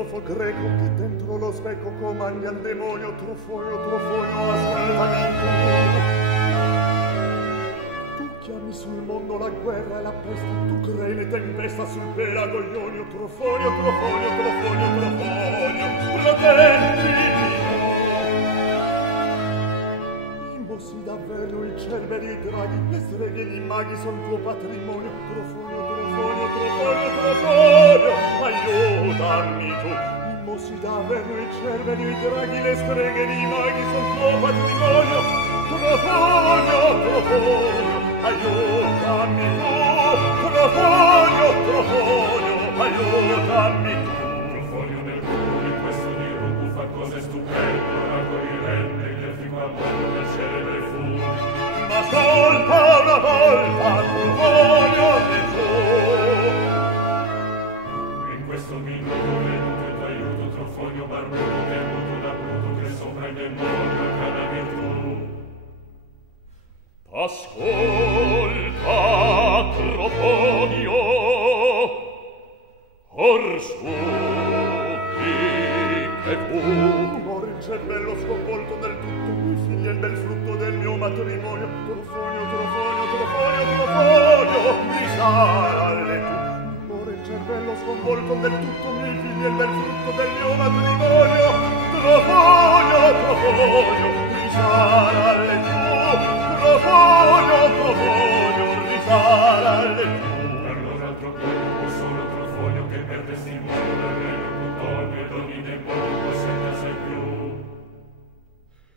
filosofo greco che dentro lo specchio comandi al demonio. Trofonio, ascoltami. Tu chiami sul mondo la guerra e la peste, tu crei le tempesta sul pelago ionio. Trofonio, proteggimi. Imbossi davvero i cerberi e i draghi, le streghe e gli maghi son tuo patrimonio. Trofonio, aiutami tu. Imbossi davvero i cerberi e i draghi, le streghe e gli maghi son tuo patrimonio. Trofonio, aiutami tu. Trofonio, aiutami tu. Trofonio del cuore, in questo nero fa cose stupende, ora coi rende gli elfi quando la celebre fu. Ma ascolta una volta, Trofonio del in questo minuto venuto t'aiuto, Trofonio barbuto, che muto da Pluto, che sopra il demonio cada virtù. Ascolta, Trofonio, orsù, che fu. Muore il cervello sconvolto del tutto, mi figli il bel frutto del mio matrimonio. Trofonio, risale tu. Muore il cervello sconvolto del tutto, mi figli il bel frutto del mio matrimonio. Trofonio, risale tu. Trofonio, risale tu. Allora Trofonio, solo Trofonio, che perde il mondo del regno Plutonio ed ogni demonio possetta sei più.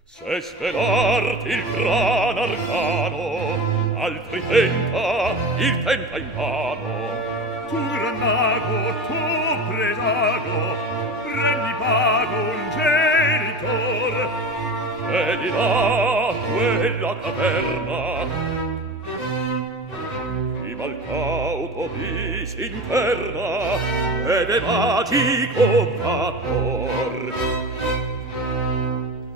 Se svelarti il gran arcano, altri tenta, il tenta in mano. Tu gran mago, tu presago, prendi pago un genitor. Vedi là quella caverna, prima il cauto vi s'interna, ed è magico vapor.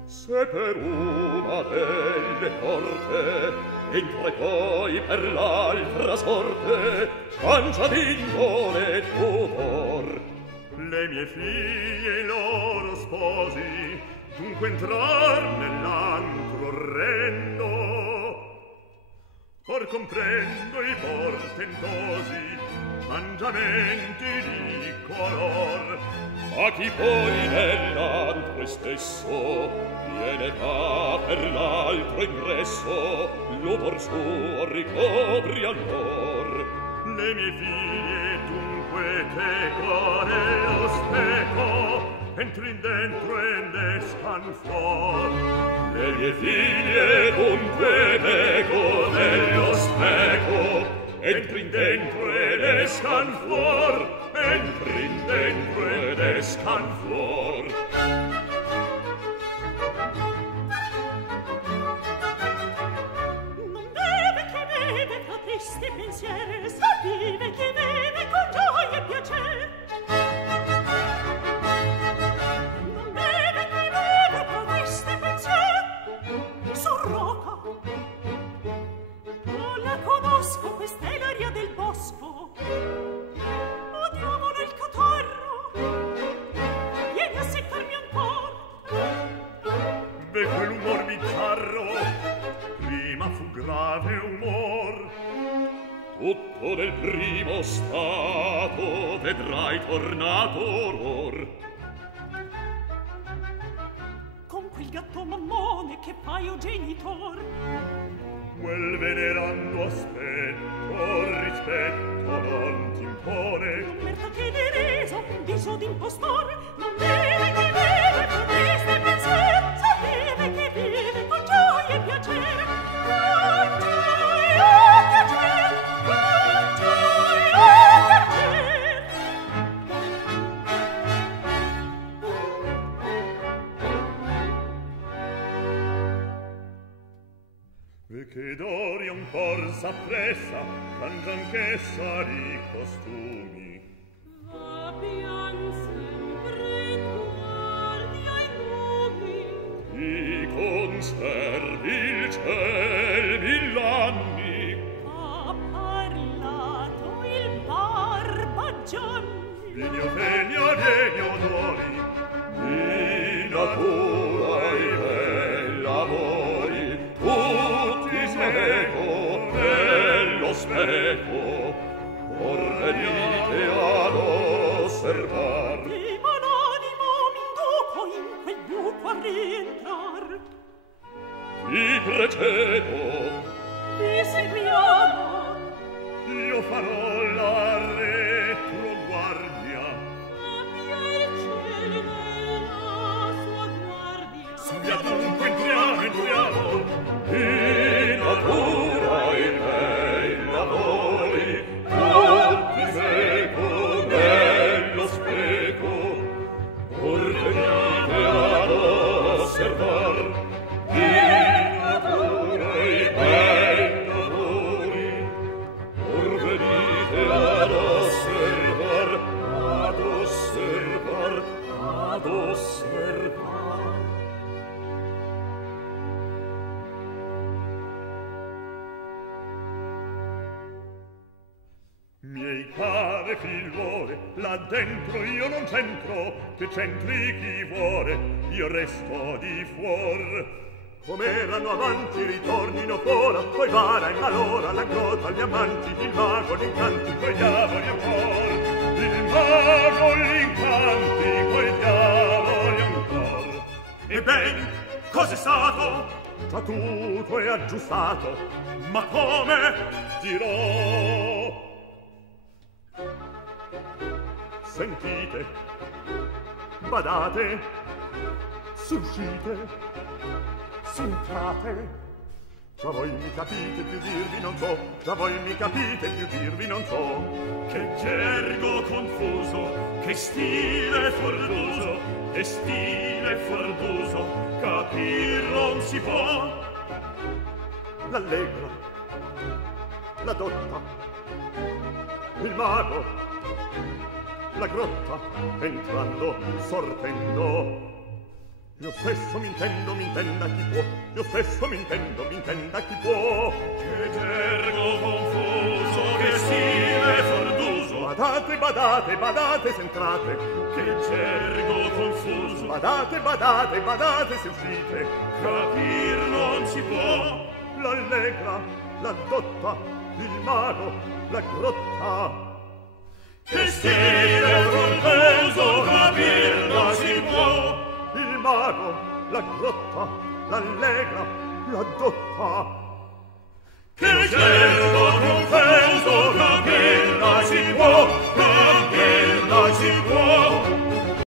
Se per una delle porte entra poi per l'altra sorte, cancia d'indole tutor. Le mie figlie e i loro sposi, dunque entrar nell'antro orrendo, or comprendo i portentosi mangiamenti di color. Ma chi poi nell'antro stesso viene da per l'altro ingresso, l'odor suo ricopri allor. Le mie figlie dunque teco nello speco, entrin dentro ed escan fuor. Le mie figlie dunque teco nello speco, entrin dentro ed escan fuor. Entrin dentro ed escan fuor. Non beve che beve fra tristi pensieri, sa vive che beve con gioia e piacere. Non beve che beve fra tristi pensieri, sorroca. Oh, la conosco, questa è l'aria del bosco. Oh, diavolo, il catarro, vieni a seccarmi ancora. Ve quell'umor bizzarro, prima fu grave umor. Tutto del primo stato vedrai tornato orror. Con quel gatto mammone che fai, o genitor, Quel venerando aspetto, rispetto non t'impone. non merita che deriso, un viso d'impostore. Non deve che vive con triste pensiero, sapere che vive con gioia e piacere. Con gioia e piacere, con gioia e piacere. E che Dorian corsa appressa, cangian che sari costumi. Va pian sempre in guardia ai numi. I conservi il ciel 1000 anni. Ha parlato il Barbagianni. Vieni, Ofelia, vieni, Odore. natura i bei lavori tutti seco nello speco or venite ad osservar e man animo m'induco in quel buco a rientrar vi precedo vi seguiamo io farò la retroguardia abbia il cielo la sua guardia via dunque entriamo in natura i bei lavori tutti seco nello speco or venite ad osservar in natura i bei lavori or venite ad osservar ad osservar ad osservar miei care figliuole, là dentro io non c'entro, che c'entri chi vuole, io resto di fuor. Com'erano avanti ritornino fora, poi vara in malora la grotta, gli amanti, il mago, gli incanti, coi diavoli ancor. Il mago, gli incanti, coi diavoli ancor. Ebbene, cos'è stato? Già tutto è aggiustato, ma come? Dirò. Sentite, badate, s'uscite, s'entrate. Già voi mi capite, più dirvi non so, già voi mi capite, più dirvi non so. Che gergo confuso, che stile forduso, che stile forduso, capir non si può. L'allegra, la dotta, il mago, la grotta, entrando, sortendo. Io stesso m'intenda chi può, io stesso m'intenda chi può. Che gergo confuso, che stile forduso. Badate, badate, badate s'entrate. Che gergo confuso. Badate, badate, badate se uscite. Capir non si può. L'allegra, la dotta, il mago, la grotta. Che stile fortuoso capir non si può. Il mago, la grotta, l'allegra, la dotta. Che gergo confuso capir non si può. Capir non si può.